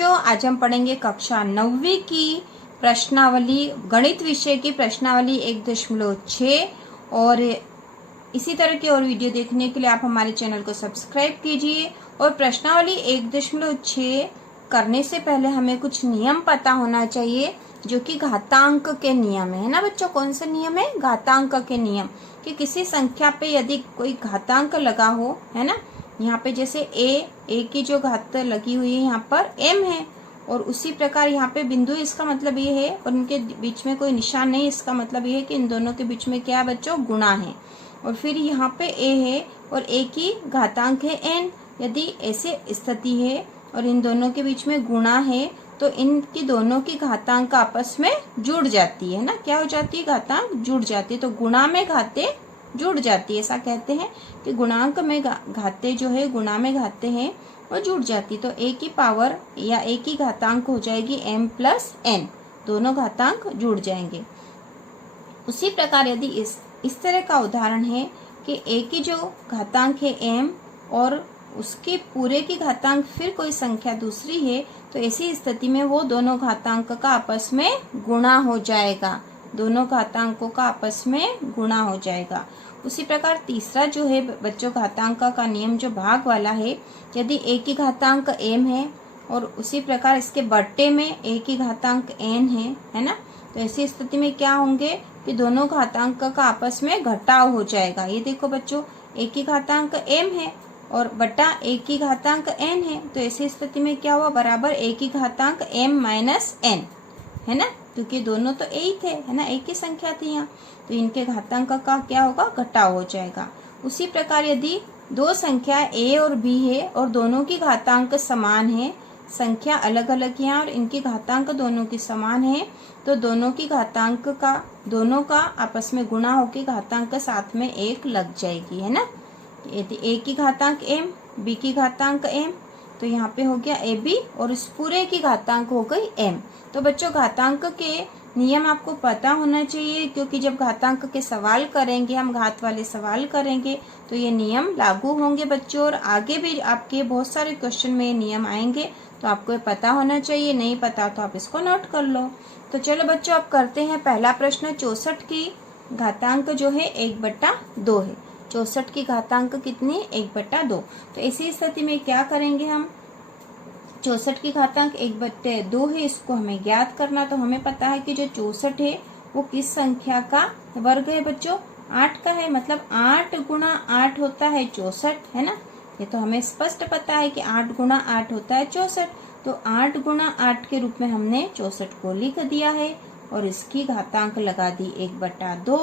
बच्चों, आज हम पढ़ेंगे कक्षा 9वीं की प्रश्नावली, गणित विषय की प्रश्नावली 1.6। और इसी तरह की और वीडियो देखने के लिए आप हमारे चैनल को सब्सक्राइब कीजिए। और प्रश्नावली 1.6 करने से पहले हमें कुछ नियम पता होना चाहिए, जो कि घातांक के नियम है ना बच्चों। कौन से नियम है? घातांक के नियम। कि किसी संख्या पे यदि कोई घातांक लगा हो, है ना, यहाँ पे जैसे ए की जो घात लगी हुई है यहाँ पर m है, और उसी प्रकार यहाँ पे बिंदु, इसका मतलब ये है, और इनके बीच में कोई निशान नहीं, इसका मतलब ये है कि इन दोनों के बीच में क्या है बच्चों? गुणा है। और फिर यहाँ पे a है और a की घातांक है n। यदि ऐसे स्थिति है और इन दोनों के बीच में गुणा है, तो इनकी दोनों की घातांक आपस में जुड़ जाती है ना। क्या हो जाती है? घातांक जुड़ जाती है। तो गुणा में घातें जुड़ जाती है, ऐसा कहते हैं कि गुणांक में घातें जो है, गुणा में घातें हैं वो जुड़ जाती। तो a की पावर या a की घातांक हो जाएगी m प्लस n, दोनों घातांक जुड़ जाएंगे। उसी प्रकार यदि इस तरह का उदाहरण है कि a की जो घातांक है m और उसके पूरे की घातांक फिर कोई संख्या दूसरी है, तो ऐसी स्थिति में वो दोनों घातांक का आपस में गुणा हो जाएगा, दोनों घातांकों का आपस में गुणा हो जाएगा। उसी प्रकार तीसरा जो है बच्चों घातांक का नियम, जो भाग वाला है, यदि a की घातांक m है और उसी प्रकार इसके बट्टे में a की घातांक n है ना, तो ऐसी स्थिति में क्या होंगे कि दोनों घातांक का आपस में घटाव हो जाएगा। ये देखो बच्चों, a की घातांक m है और बटा a की घातांक n है, तो ऐसी स्थिति में क्या हुआ? बराबर a की घातांक m माइनस n, है ना, क्योंकि दोनों तो एक है ना, एक ही संख्या थी यहाँ, तो इनके घातांक का क्या होगा? घटाव हो जाएगा। उसी प्रकार यदि दो संख्या a और b है और दोनों की घातांक समान है, संख्या अलग अलग है और इनकी घातांक दोनों की समान है, तो दोनों की घातांक का, दोनों का आपस में गुणा होकर घातांक साथ में एक लग जाएगी, है ना। यदि a की घातांक m, b की घातांक m, तो यहाँ पे हो गया ab और इस पूरे की घातांक हो गई m। तो बच्चों घातांक के नियम आपको पता होना चाहिए, क्योंकि जब घातांक के सवाल करेंगे, हम घात वाले सवाल करेंगे, तो ये नियम लागू होंगे बच्चों। और आगे भी आपके बहुत सारे क्वेश्चन में ये नियम आएंगे, तो आपको ये पता होना चाहिए। नहीं पता तो आप इसको नोट कर लो। तो चलो बच्चों, अब करते हैं पहला प्रश्न। 64 की घातांक जो है 1/2 है। 64 की घातांक कितनी? 1/2। तो ऐसी स्थिति में क्या करेंगे हम? 64 की घातांक 1/2 है, इसको हमें ज्ञात करना। तो हमें पता है कि जो 64 है वो किस संख्या का वर्ग है बच्चों? 8 का है। मतलब 8 गुणा 8 होता है 64, है ना। ये तो हमें स्पष्ट पता है कि 8 गुणा 8 होता है 64। तो 8 गुणा 8 के रूप में हमने 64 को लिख दिया है और इसकी घातांक लगा दी 1/2।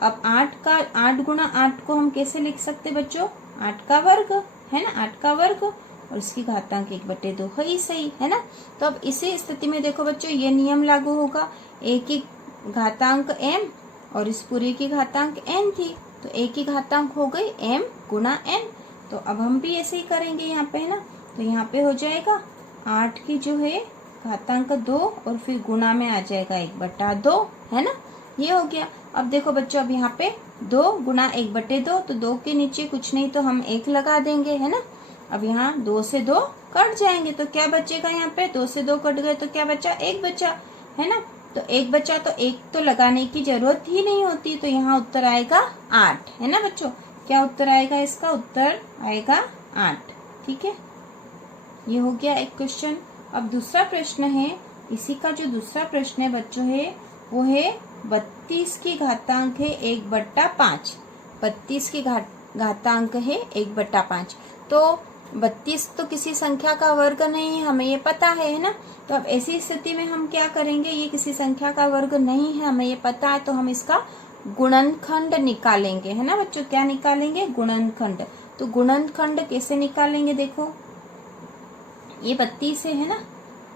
अब 8 गुणा 8 को हम कैसे लिख सकते बच्चों? 8 का वर्ग, है ना, 8 का वर्ग, और इसकी घातांक 1/2 है ही सही, है ना। तो अब इसी स्थिति में देखो बच्चों, ये नियम लागू होगा। a की घातांक m और इस पूरे की घातांक n थी, तो a की घातांक हो गई m गुणा n। तो अब हम भी ऐसे ही करेंगे यहाँ पे, है ना। तो यहाँ पे हो जाएगा 8 की जो है घातांक 2 और फिर गुणा में आ जाएगा 1/2, है ना। ये हो गया। अब देखो बच्चों, अब यहाँ पे 2 गुणा 1/2, तो 2 के नीचे कुछ नहीं तो हम 1 लगा देंगे, है ना। अब यहाँ 2 से 2 कट जाएंगे, तो क्या बचेगा? यहाँ पे 2 से 2 कट गए तो क्या बचा? 1 बचा, है ना। तो 1 बचा, तो 1 तो लगाने की जरूरत ही नहीं होती। तो यहाँ उत्तर आएगा 8, है ना बच्चों। क्या उत्तर आएगा? इसका उत्तर आएगा 8। ठीक है, ये हो गया एक क्वेश्चन। अब दूसरा प्रश्न है, इसी का जो दूसरा प्रश्न है बच्चों है वो है 32 की घातांक है 1/5। 32 की घातांक है 1/5। तो 32 तो किसी संख्या का वर्ग नहीं है, हमें ये पता है ना। तो अब ऐसी स्थिति में हम क्या करेंगे? ये किसी संख्या का वर्ग नहीं है, हमें ये पता है, तो हम इसका गुणनखंड निकालेंगे, है ना बच्चों। क्या निकालेंगे? गुणनखंड। तो गुणनखंड कैसे निकालेंगे? देखो, ये 32 है ना,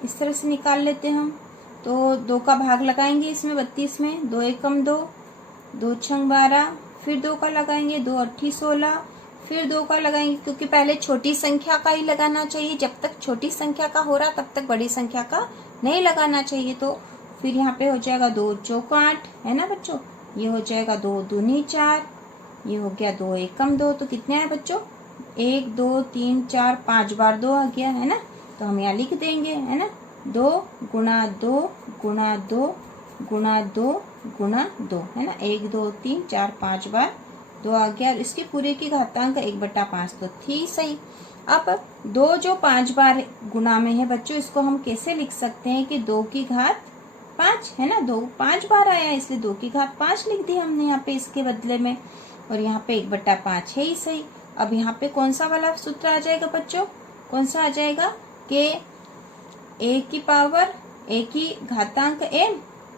इस तरह से निकाल लेते हैं हम। तो 2 का भाग लगाएंगे इसमें 32 में, 2 एकम 2, 2 छंग 12, फिर 2 का लगाएंगे, 2 अट्ठी 16, फिर 2 का लगाएंगे, क्योंकि पहले छोटी संख्या का ही लगाना चाहिए। जब तक छोटी संख्या का हो रहा तब तक बड़ी संख्या का नहीं लगाना चाहिए। तो फिर यहाँ पे हो जाएगा 2 चौक 8, है ना बच्चों। ये हो जाएगा 2 दूनी 4, ये हो गया 2 एकम 2। तो कितने आए बच्चों? 1 2 3 4 5 बार 2 आ गया, है ना। तो हम यहाँ लिख देंगे, है ना, 2 गुणा 2 गुणा 2 गुणा 2 गुणा 2, है ना, 1 2 3 4 5 बार 2 आ गया। और इसकी पूरे की घातांक 1/5, तो थी सही। अब 2 जो 5 बार गुणा में है बच्चों, इसको हम कैसे लिख सकते हैं कि 2 की घात 5, है ना, 2 5 बार आया इसलिए 2 की घात 5 लिख दी हमने यहाँ पे इसके बदले में, और यहाँ पे 1/5 है ही सही। अब यहाँ पे कौन सा वाला सूत्र आ जाएगा बच्चों, कौन सा आ जाएगा कि a की पावर a की घातांक n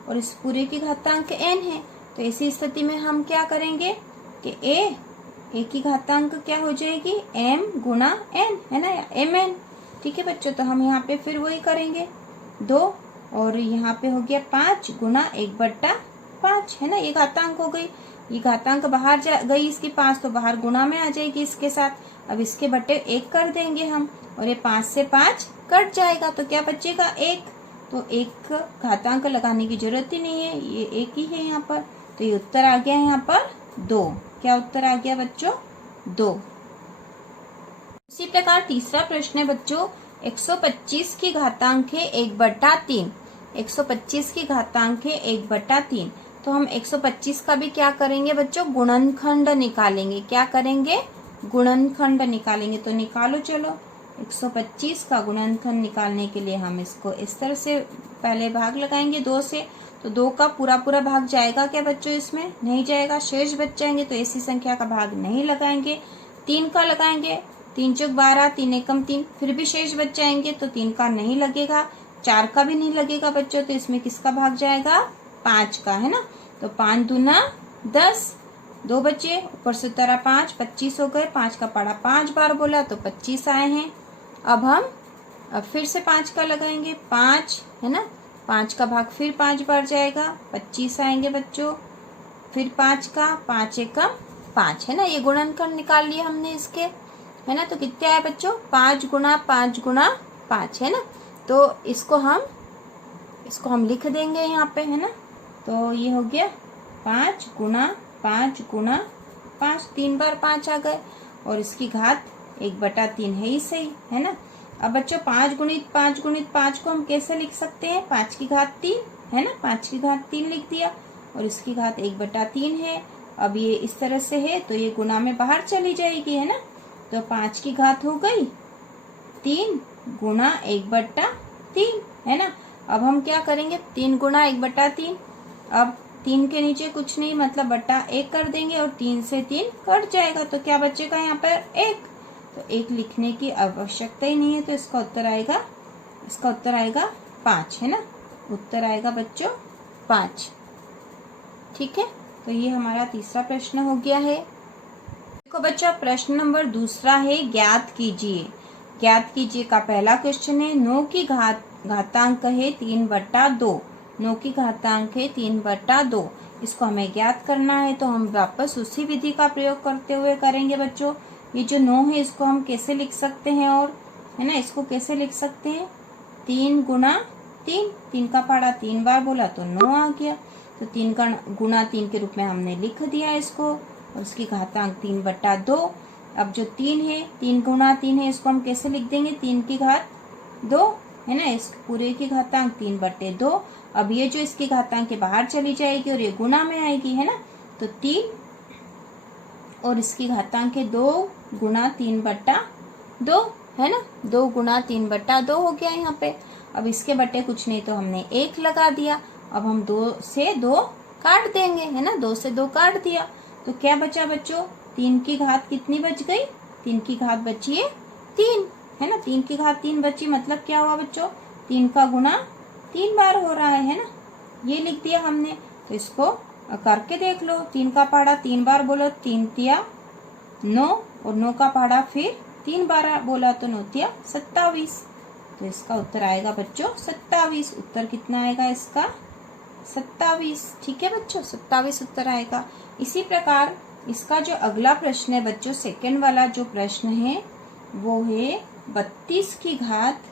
और इस पूरे की घातांक n है। तो ऐसी स्थिति में हम क्या करेंगे कि a की घातांक क्या हो जाएगी, m गुणा n, है ना, या mn। ठीक है बच्चों, तो हम यहाँ पे फिर वही करेंगे 2, और यहाँ पे हो गया 5 गुणा 1/5, है ना, ये घातांक हो गई। ये घातांक बाहर जा गई इसकी 5, तो बाहर गुणा में आ जाएगी इसके साथ। अब इसके बटे 1 कर देंगे हम, और ये 5 से 5 कट जाएगा, तो क्या बचेगा 1। तो 1 घातांक लगाने की जरूरत ही नहीं है, ये 1 ही है यहाँ पर। तो ये उत्तर आ गया यहाँ पर 2। क्या उत्तर आ गया बच्चों, 2। इसी प्रकार तीसरा प्रश्न है बच्चों, 125 की घातांक है 1/3। 125 की घातांक है 1/3। तो हम 125 का भी क्या करेंगे बच्चों, गुणनखंड निकालेंगे। क्या करेंगे, गुणनखंड निकालेंगे। तो निकालो चलो, 125 का गुणनखंड निकालने के लिए हम इसको इस तरह से पहले भाग लगाएंगे 2 से। तो 2 का पूरा भाग जाएगा क्या बच्चों, इसमें नहीं जाएगा, शेष बच जाएंगे। तो ऐसी संख्या का भाग नहीं लगाएंगे। 3 का लगाएंगे, 3 चौक 12, 3 एकम 3, फिर भी शेष बच जाएंगे, तो 3 का नहीं लगेगा। 4 का भी नहीं लगेगा बच्चों, तो इसमें किसका भाग जाएगा, 5 का, है ना। तो 5 दूना 10, 2 बचे, ऊपर से उतरा 5, 25 हो गए। 5 का पढ़ा 5 बार बोला तो 25 आए हैं। अब हम फिर से 5 का लगाएंगे, 5, है ना, 5 का भाग फिर 5 बार जाएगा, 25 आएंगे बच्चों। फिर 5 का 5 एकम 5, है ना, ये गुणनखंड निकाल लिया हमने इसके, है ना। तो कितने आए बच्चों, 5 गुणा 5 गुणा 5, है ना। तो इसको हम लिख देंगे यहाँ पे, है ना। तो ये हो गया 5 गुणा 5 गुणा 5, 3 बार 5 आ गए, और इसकी घात 1/3 है ही सही, है ना। अब बच्चों 5 गुणित 5 को हम कैसे लिख सकते हैं, 5 की घात 3, है ना, 5 की घात 3 लिख दिया, और इसकी घात 1/3 है। अब ये इस तरह से है तो ये गुणा में बाहर चली जाएगी, है ना। तो 5 की घात हो गई 3 गुणा 1/3, है ना। अब हम क्या करेंगे, 3 गुणा 1/3। अब 3 के नीचे कुछ नहीं, मतलब बटा 1 कर देंगे, और 3 से 3 कट जाएगा, तो क्या बचेगा यहाँ पर 1। तो 1 लिखने की आवश्यकता ही नहीं है, तो इसका उत्तर आएगा 5, है ना। उत्तर आएगा बच्चों 5। ठीक है, तो ये हमारा तीसरा प्रश्न हो गया है। देखो बच्चों, प्रश्न नंबर दूसरा है, ज्ञात कीजिए का पहला क्वेश्चन है। 9 की घातांक है 3/2। 9 की घातांक है 3/2। इसको हमें ज्ञात करना है, तो हम वापस उसी विधि का प्रयोग करते हुए करेंगे बच्चों। ये जो 9 है इसको हम कैसे लिख सकते हैं, और है ना, इसको कैसे लिख सकते हैं, 3 गुणा 3। 3 का पहाड़ा 3 बार बोला तो 9 आ गया, तो 3 का गुणा 3 के रूप में हमने लिख दिया इसको, और उसकी घातांक 3/2। अब जो 3 है, 3 गुणा 3 है, इसको हम कैसे लिख देंगे, 3 की घात 2, है ना, इस पूरे की घातांक 3/2। अब ये जो इसकी घातांक के बाहर चली जाएगी और ये गुणा में आएगी, है ना। तो 3 और इसकी घातांक है 2 गुणा 3/2, है ना। 2 गुणा 3/2 हो गया यहाँ पे। अब इसके बटे कुछ नहीं, तो हमने 1 लगा दिया। अब हम 2 से 2 काट देंगे, है ना, 2 से 2 काट दिया, तो क्या बचा बच्चों, 3 की घात कितनी बच गई, 3 की घात बची है 3, है ना। 3 की घात 3 बची, मतलब क्या हुआ बच्चों, 3 का गुणा 3 बार हो रहा है ना। ये लिख दिया हमने, तो इसको करके देख लो। 3 का पहाड़ा 3 बार बोलो, 3 तिया 9, और 9 का पहाड़ा फिर 3 बार बोला तो 9 तिया 27। तो इसका उत्तर आएगा बच्चों 27। उत्तर कितना आएगा इसका, 27। ठीक है बच्चों, 27 उत्तर आएगा। इसी प्रकार इसका जो अगला प्रश्न है बच्चों, सेकंड वाला जो प्रश्न है वो है 32 की घात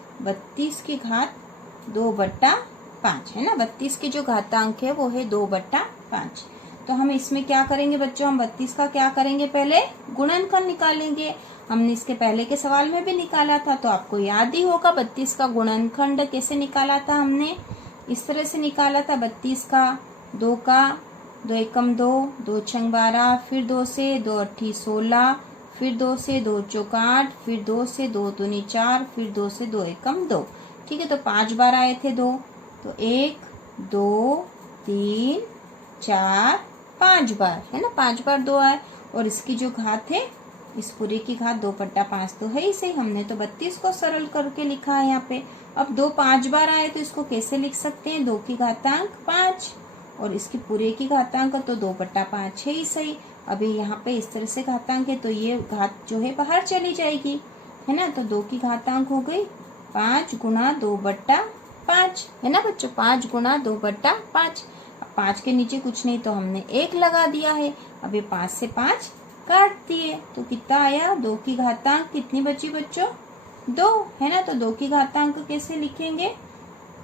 2/5, है ना। 32 की जो घातांक है वो है 2/5। तो हम इसमें क्या करेंगे बच्चों, हम 32 का क्या करेंगे, पहले गुणनखंड निकालेंगे, हमने इसके पहले के सवाल में भी निकाला था, तो आपको याद ही होगा 32 का गुणनखंड कैसे निकाला था हमने। इस तरह से निकाला था 32 का 2 का 2 एकम 2, 2 छंग 12, फिर 2 से 2 अट्ठी 16, फिर 2 से 2 चौक 8, फिर 2 से 2 दूनी 4, फिर 2 से 2 एकम 2। ठीक है, तो 5 बार आए थे 2, तो 1 2 3 4 5 बार, है ना, 5 बार 2 आए। और इसकी जो घात है, इस पूरे की घात 2/5 तो है ही सही। हमने तो 32 को सरल करके लिखा है यहाँ पे। अब 2 5 बार आए तो इसको कैसे लिख सकते हैं, 2 की घातांक 5 और इसकी पूरे की घातांक तो 2/5 है ही सही। अभी यहाँ पे इस तरह से घातांक है तो ये घात जो है बाहर चली जाएगी, है ना। तो 2 की घातांक हो गई 5 गुणा 2/5, है ना बच्चों, 5 गुणा 2/5। 5 के नीचे कुछ नहीं तो हमने 1 लगा दिया है। अब ये 5 से 5 काट दिए तो कितना आया, 2 की घातांक कितनी बची बच्चों, 2, है ना। तो 2 की घातांक कैसे लिखेंगे,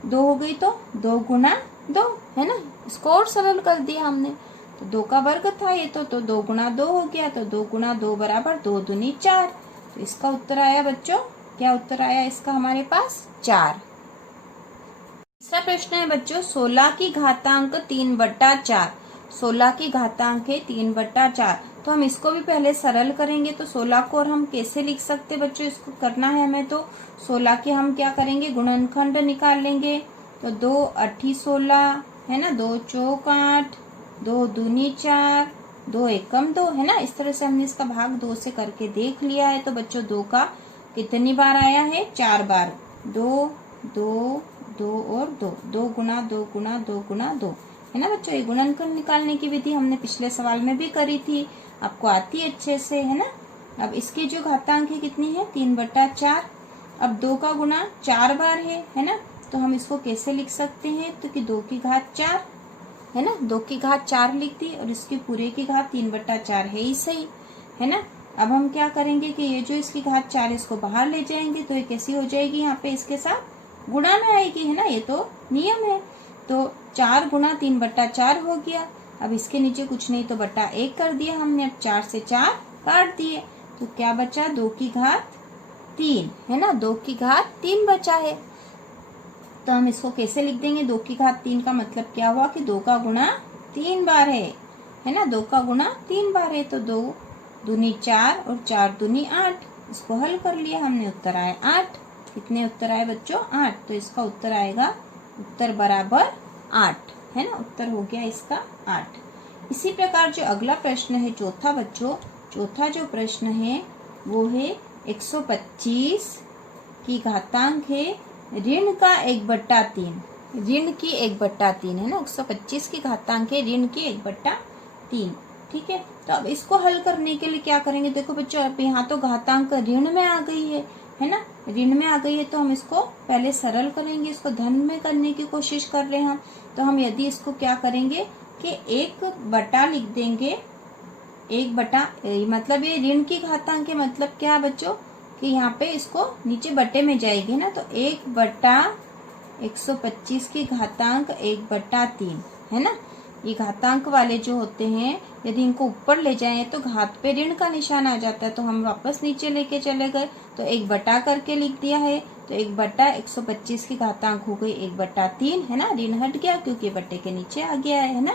2 हो गई तो 2 गुणा 2, है ना। इसको और सरल कर दिया हमने, तो 2 का वर्ग था ये तो 2 गुणा 2 हो गया, तो 2 गुणा 2 बराबर 2 दूनी 4। तो इसका उत्तर आया बच्चों, क्या उत्तर आया इसका हमारे पास, 4। तीसरा प्रश्न है बच्चों, 16 की घातांक 3/4। 16 की घातांक है 3/4, तो हम इसको भी पहले सरल करेंगे। तो 16 को और हम कैसे लिख सकते बच्चों, इसको करना है हमें। तो 16 के हम क्या करेंगे, गुणनखंड निकाल लेंगे। तो 2 अट्ठी 16, है ना, 2 चौक 8, 2 दूनी 4, 2 एकम 2, है ना। इस तरह से हमने इसका भाग 2 से करके देख लिया है। तो बच्चों 2 का कितनी बार आया है, 4 बार, 2 2 2 और 2, 2 गुणा 2 गुणा 2 गुणा 2, है ना बच्चों। ये गुणनखंड निकालने की विधि हमने पिछले सवाल में भी करी थी, आपको आती है अच्छे से, है ना। अब इसकी जो घातांक है कितनी है, 3/4। अब 2 का गुणा 4 बार है ना। तो हम इसको कैसे लिख सकते हैं, तो कि 2 की घात 4, है ना, 2 की घात 4 लिख दी और इसकी पूरे की घात 3/4 है ही सही, है ना। अब हम क्या करेंगे कि ये जो इसकी घात 4 इसको बाहर ले जाएंगे तो ये कैसी हो जाएगी, यहाँ पे इसके साथ गुणा में आएगी, है ना, ये तो नियम है। तो 4 गुणा 3/4 हो गया। अब इसके नीचे कुछ नहीं तो बटा 1 कर दिया हमने। अब 4 से 4 काट दिए तो क्या बचा, 2 की घात 3, है ना, 2 की घात 3 बचा है। तो हम इसको कैसे लिख देंगे, 2 की घात 3 का मतलब क्या हुआ कि 2 का गुणा 3 बार है ना, 2 का गुणा 3 बार है। तो 2 दूनी 4 और 4 दूनी 8, इसको हल कर लिया हमने, उत्तर आया 8। कितने उत्तर आए बच्चों, 8। तो इसका उत्तर आएगा, उत्तर बराबर 8, है ना, उत्तर हो गया इसका 8। इसी प्रकार जो अगला प्रश्न है चौथा बच्चों, चौथा जो प्रश्न है वो है 125 की घातांक है ऋण का 1/3, ऋण की 1/3, है ना। 125 की घातांक है ऋण की 1/3, ठीक है। तो अब इसको हल करने के लिए क्या करेंगे, देखो बच्चों अब यहाँ तो घातांक ऋण में आ गई है ना, ऋण में आ गई है। तो हम इसको पहले सरल करेंगे, इसको धन में करने की कोशिश कर रहे हैं हम। तो हम यदि इसको क्या करेंगे कि 1 लिख देंगे, 1 मतलब ये ऋण की घातांक के मतलब क्या है बच्चों कि यहाँ पे इसको नीचे बटे में जाएगी ना। तो 1/125 की घातांक 1/3, है ना। ये घातांक वाले जो होते हैं यदि इनको ऊपर ले जाएं तो घात पे ऋण का निशान आ जाता है, तो हम वापस नीचे लेके चले गए तो 1 करके लिख दिया है। तो 1/125 की घातांक हो गई 1/3, है ना, ऋण हट गया क्योंकि बट्टे के नीचे आ गया है ना।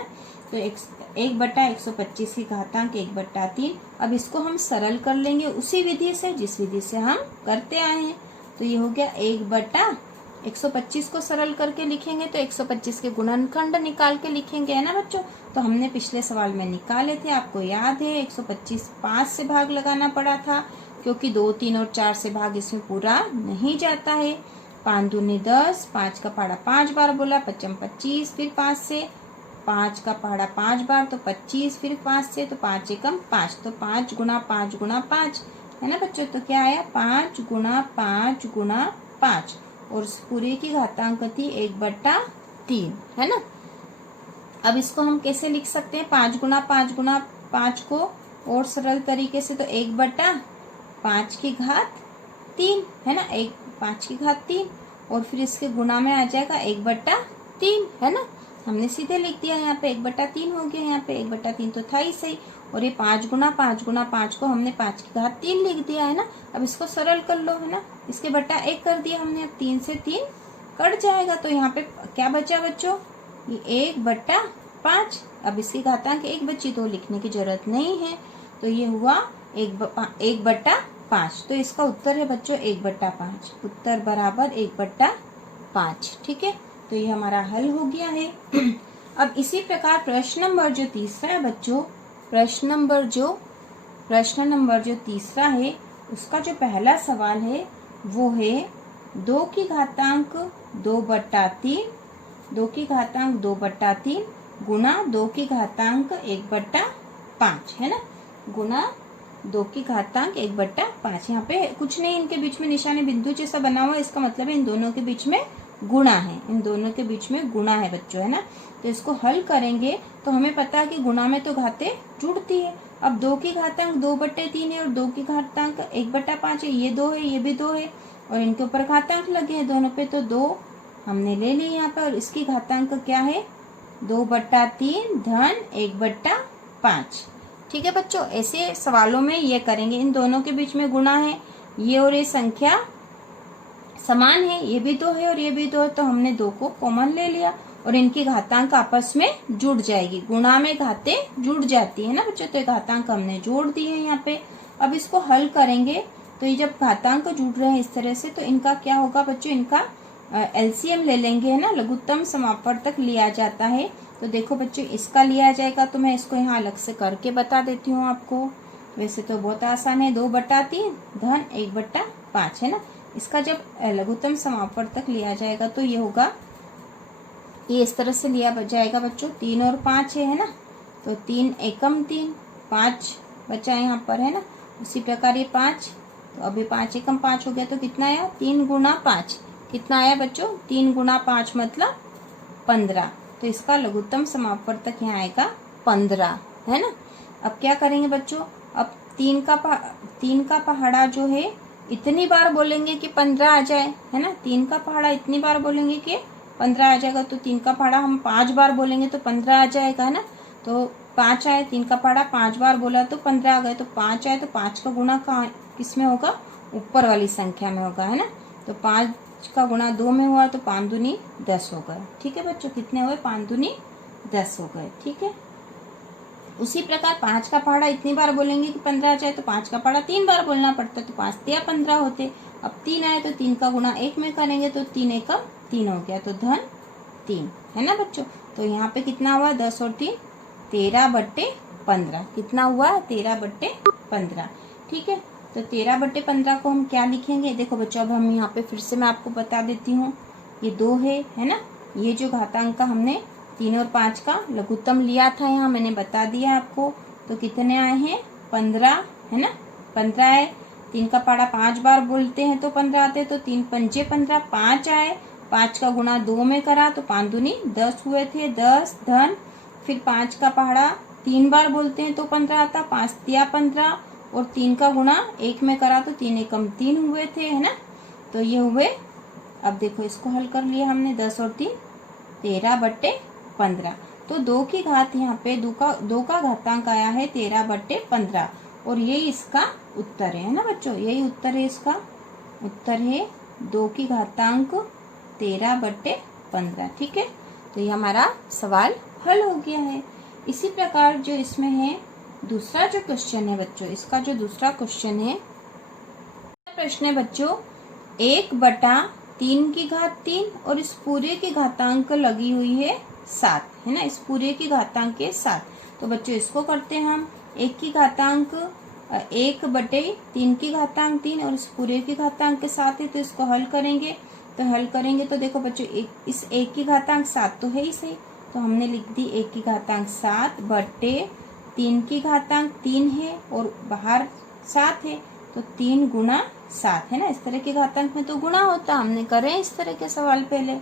तो 1/125 की घातांक 1/3। अब इसको हम सरल कर लेंगे उसी विधि से जिस विधि से हम करते आए हैं। तो ये हो गया 1/125 को सरल करके लिखेंगे तो 125 के गुणनखंड निकाल के लिखेंगे, है ना बच्चों। तो हमने पिछले सवाल में निकाले थे, आपको याद है। 125 5 से भाग लगाना पड़ा था क्योंकि 2 3 और 4 से भाग इसमें पूरा नहीं जाता है। 5 दूनी 10, 5 का पहाड़ा 5 बार बोला, 5 25, फिर 5 से 5 का पहाड़ा 5 बार तो 25, फिर 5 से तो 5 एकम 5, तो 5 गुणा 5 गुणा 5, है ना बच्चों। तो क्या आया, 5 गुणा 5 गुणा 5 और पूरे की घातांक थी 1/3, है ना। अब इसको हम कैसे लिख सकते हैं, 5 गुणा 5 गुणा 5 को और सरल तरीके से तो 1/5 की घात 3, है ना, 5 की घात 3 और फिर इसके गुणा में आ जाएगा 1/3, है ना। हमने सीधे लिख दिया, यहाँ पे 1/3 हो गया, यहाँ पे 1/3 तो था ही सही। और ये 5 गुना 5 को हमने 5 की घात 3 लिख दिया है ना। अब इसको सरल कर लो है ना, इसके बटा 1 कर दिया हमने। अब 3 से 3 कट जाएगा तो यहाँ पे क्या बचा बच्चों, ये 1/5। अब इसकी घातांक 1 बची तो लिखने की जरूरत नहीं है, तो ये हुआ 1/5। तो इसका उत्तर है बच्चों 1/5। उत्तर बराबर 1/5। ठीक है, तो ये हमारा हल हो गया है। अब इसी प्रकार प्रश्न नंबर जो तीसरा है बच्चों, प्रश्न नंबर जो तीसरा है उसका जो पहला सवाल है वो है 2 की घातांक 2/3, 2 की घातांक 2/3 गुना 2 की घातांक 1/5 है ना, गुना 2 की घातांक 1/5। यहाँ पे कुछ नहीं, इनके बीच में निशानी बिंदु जैसा बना हुआ है, इसका मतलब है इन दोनों के बीच में गुणा है, इन दोनों के बीच में गुणा है बच्चों है ना। तो इसको हल करेंगे तो हमें पता है कि गुणा में तो घातें जुड़ती है। अब 2 की घातांक 2/3 है और 2 की घातांक 1/5 है, ये 2 है, ये भी 2 है और इनके ऊपर घातांक लगे हैं दोनों पे, तो 2 हमने ले ली यहाँ पे। और इसकी घातांक क्या है 2/3 धन 1/5। ठीक है बच्चों, ऐसे सवालों में ये करेंगे, इन दोनों के बीच में गुणा है, ये और ये संख्या समान है, ये भी 2 है और ये भी 2 है, तो हमने 2 को कॉमन ले लिया और इनकी घातांक आपस में जुड़ जाएगी। गुणा में घातें जुड़ जाती है ना बच्चों, तो घातांक हमने जोड़ दी है यहाँ पे। अब इसको हल करेंगे तो ये जब घातांक जुड़ रहे हैं इस तरह से, तो इनका क्या होगा बच्चों, इनका एलसीएम ले लेंगे है ना, लघुत्तम समापवर्तक लिया जाता है। तो देखो बच्चों, इसका लिया जाएगा, तो मैं इसको यहाँ अलग से करके बता देती हूँ आपको। वैसे तो बहुत आसान है, 2/3 धन 1/5 है ना। इसका जब लघुत्तम समापवर्तक लिया जाएगा तो ये होगा, ये इस तरह से लिया जाएगा बच्चों, 3 और 5 है ना, तो 3 एकम 3, 5 बचा यहाँ पर है ना। उसी प्रकार ये 5, तो अभी 5 एकम 5 हो गया, तो कितना आया 3 गुना 5, कितना आया बच्चों 3 गुना 5 मतलब 15। तो इसका लघुत्तम समापवर्तक यहाँ आएगा 15 है ना। अब क्या करेंगे बच्चों, अब 3 का पहाड़ा जो है इतनी बार बोलेंगे कि 15 आ जाए है ना, 3 का पहाड़ा इतनी बार बोलेंगे कि 15 आ जाएगा। तो 3 का पहाड़ा हम 5 बार बोलेंगे तो 15 आ जाएगा है ना। तो 5 आए, 3 का पहाड़ा 5 बार बोला तो 15 आ गए। तो 5 आए तो 5 का गुणा किस में होगा, ऊपर वाली संख्या में होगा है ना। तो 5 का गुणा 2 में हुआ तो 5 दूनी 10 हो गए। ठीक है बच्चों, कितने हुए 5 दूनी 10 हो गए। ठीक है, उसी प्रकार 5 का पहाड़ा इतनी बार बोलेंगे कि 15 आ जाए, तो 5 का पहाड़ा 3 बार बोलना पड़ता है, तो 5 तिया 15 होते। अब 3 आए तो 3 का गुणा 1 में करेंगे तो 3 एकम 3 हो गया, तो धन 3 है ना बच्चों। तो यहाँ पे कितना हुआ 10 और 3 13/15, कितना हुआ 13/15। ठीक है, तो 13/15 को हम क्या लिखेंगे, देखो बच्चों अब हम यहाँ पे फिर से मैं आपको बता देती हूँ, ये 2 है ना। ये जो घातांक का हमने 3 और 5 का लघुत्तम लिया था, यहाँ मैंने बता दिया आपको। तो कितने आए हैं 15 है ना, 15 आए। 3 का पहाड़ा 5 बार बोलते हैं तो 15 आते, तो 3 पंजे 15, 5 आए। 5 का गुणा 2 में करा तो 5 दूनी 10 हुए थे, 10 धन, फिर 5 का पहाड़ा 3 बार बोलते हैं तो 15 आता, 5 तिया 15 और 3 का गुणा 1 में करा तो 3 एकम 3 हुए थे है ना। तो ये हुए, अब देखो इसको हल कर लिया हमने, 10 और 3 13/15। तो 2 की घात यहाँ पे 2 का घातांक आया है 13/15 और यही इसका उत्तर है ना बच्चों, यही उत्तर है, इसका उत्तर है 2 की घातांक 13/15। ठीक है, तो ये हमारा सवाल हल हो गया है। इसी प्रकार जो इसमें है दूसरा जो क्वेश्चन है बच्चों, इसका जो दूसरा क्वेश्चन है, प्रश्न है बच्चों 1/3 की घात 3 और इस पूरे की घातांक लगी हुई है 7 है ना, इस पूरे की घातांक के 7। तो बच्चों इसको करते हैं हम, 1 की घातांक 1/3 की घातांक 3 और इस पूरे की घातांक के 7 है, तो इसको हल करेंगे। तो देखो बच्चों इस 1 की घातांक 7 तो है ही सही, तो हमने लिख दी 1 की घातांक 7/3 की घातांक 3 है और बाहर 7 है, तो 3 गुना 7 है ना। इस तरह के घातांक में तो गुणा होता, हमने करे इस तरह के सवाल पहले।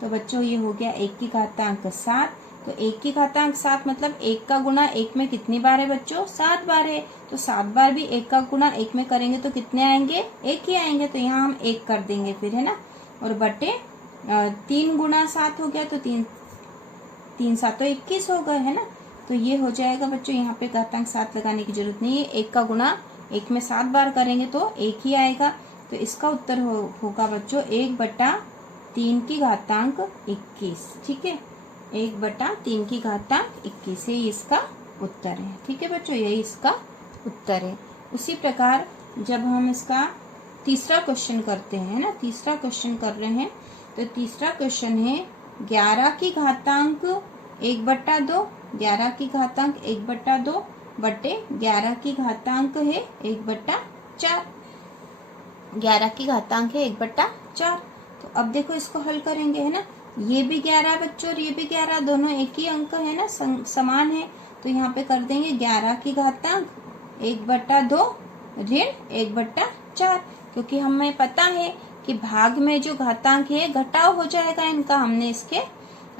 तो बच्चों ये हो गया 1 की घातांक 7, तो 1 की घातांक 7 मतलब 1 का गुणा 1 में कितनी बार है बच्चों, 7 बार है। तो 7 बार भी 1 का गुणा 1 में करेंगे तो कितने आएंगे, 1 ही आएंगे, तो यहाँ हम 1 कर देंगे फिर है ना। और बटे 3 गुना 7 हो गया, तो 3 7 तो 21 हो गए है ना। तो ये हो जाएगा बच्चों, यहाँ पे घातांक 7 लगाने की जरूरत नहीं है। 1 का गुणा 1 में 7 बार करेंगे तो 1 ही आएगा। तो इसका उत्तर होगा बच्चों 1/3 की घातांक 21। ठीक है, 1/3 की घातांक 21 ये इसका उत्तर है। ठीक है बच्चों, यही इसका उत्तर है। उसी प्रकार जब हम इसका तीसरा क्वेश्चन करते हैं ना, तीसरा क्वेश्चन कर रहे हैं, तो तीसरा क्वेश्चन है 11 की घातांक 1/2, 11 की घातांक 1/2 बटे 11 की घातांक है 1/4, 11 की घातांक है 1/4। तो अब देखो इसको हल करेंगे, है ना, ये भी 11 बच्चों और ये भी 11, दोनों एक ही अंक है ना, समान है। तो यहाँ पे कर देंगे 11 की घातांक 1/2 ऋण 1/4, क्योंकि हमें पता है कि भाग में जो घातांक है घटाव हो जाएगा इनका। हमने इसके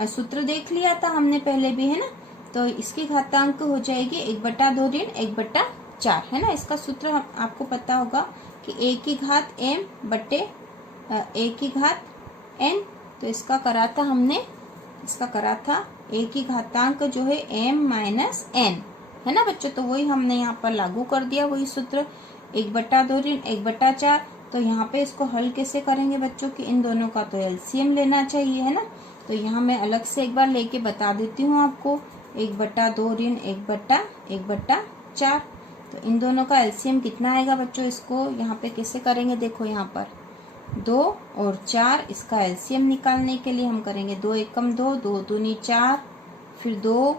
सूत्र देख लिया था हमने पहले भी, है ना। तो इसकी घातांक हो जाएगी 1/2 ऋण 1/4, है ना। इसका सूत्र आपको पता होगा कि a की घात m बटे a की घात n। तो इसका करा था हमने, इसका करा था a की घातांक जो है m माइनस n, है ना बच्चों। तो वही हमने यहाँ पर लागू कर दिया, वही सूत्र 1/2 ऋण 1/4। तो यहाँ पे इसको हल कैसे करेंगे बच्चों कि इन दोनों का तो एलसीएम लेना चाहिए, है ना। तो यहाँ मैं अलग से एक बार लेके बता देती हूँ आपको, 1/2 ऋण 1/4। तो इन दोनों का एलसीएम कितना आएगा बच्चों, इसको यहाँ पे कैसे करेंगे, देखो यहाँ पर 2 और 4, इसका एलसीएम निकालने के लिए हम करेंगे 2 एकम 2, 2 दूनी 4, फिर 2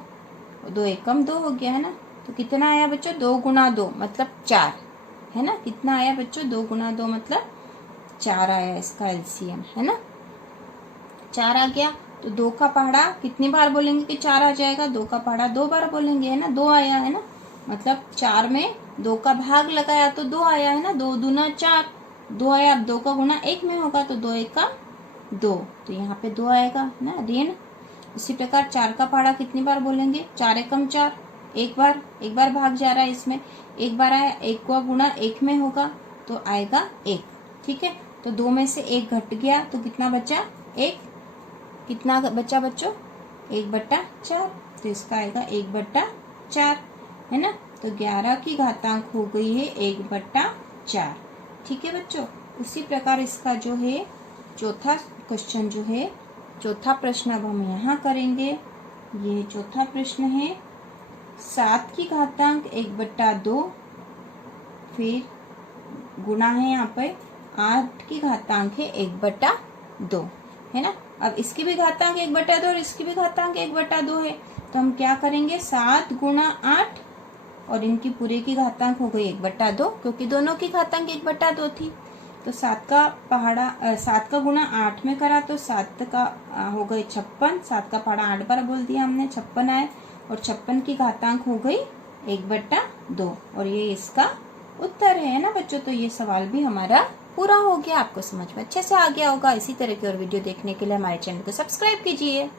एकम 2 हो गया, है ना। तो कितना आया बच्चों, 2 गुणा 2 मतलब 4, है ना। कितना आया बच्चों, 2 गुणा 2 मतलब 4 आया इसका एलसीएम, है ना, 4 आ गया। तो 2 का पहाड़ा कितनी बार बोलेंगे कि 4 आ जाएगा, 2 का पहाड़ा 2 बार बोलेंगे, है ना, 2 आया, है ना। मतलब 4 में 2 का भाग लगाया तो 2 आया, है ना, 2 दूना 4, 2 आया। अब 2 का गुणा 1 में होगा तो 2 एकम 2, तो यहाँ पे 2 आएगा, है ना, ऋण। इसी प्रकार 4 का पहाड़ा कितनी बार बोलेंगे, 4 एकम 4, एक बार भाग जा रहा है इसमें, एक बार आया, 1 का गुणा 1 में होगा तो आएगा 1। ठीक है, तो 2 में से 1 घट गया तो कितना बचा, 1। कितना बचा बच्चों, 1/4। तो इसका आएगा 1/4, है ना। तो 11 की घातांक हो गई है 1/4। ठीक है बच्चों। उसी प्रकार इसका जो है चौथा क्वेश्चन जो है, चौथा प्रश्न अब हम यहाँ करेंगे। ये चौथा प्रश्न है 7 की घातांक 1/2, फिर गुणा है यहाँ पे 8 की घातांक है 1/2, है ना। अब इसकी भी घातांक 1/2 और इसकी भी घातांक 1/2 है। तो हम क्या करेंगे, 7 गुणा 8 और इनकी पूरे की घातांक हो गई 1/2, क्योंकि दोनों की घातांक 1/2 थी। तो 7 का पहाड़ा 7 का गुणा 8 में करा तो 7 का हो गई 56, 7 का पहाड़ा 8 बार बोल दिया हमने, 56 आए, और 56 की घातांक हो गई 1/2, और ये इसका उत्तर है ना बच्चों। तो ये सवाल भी हमारा पूरा हो गया, आपको समझ में अच्छे से आ गया होगा। इसी तरह की और वीडियो देखने के लिए हमारे चैनल को सब्सक्राइब कीजिए।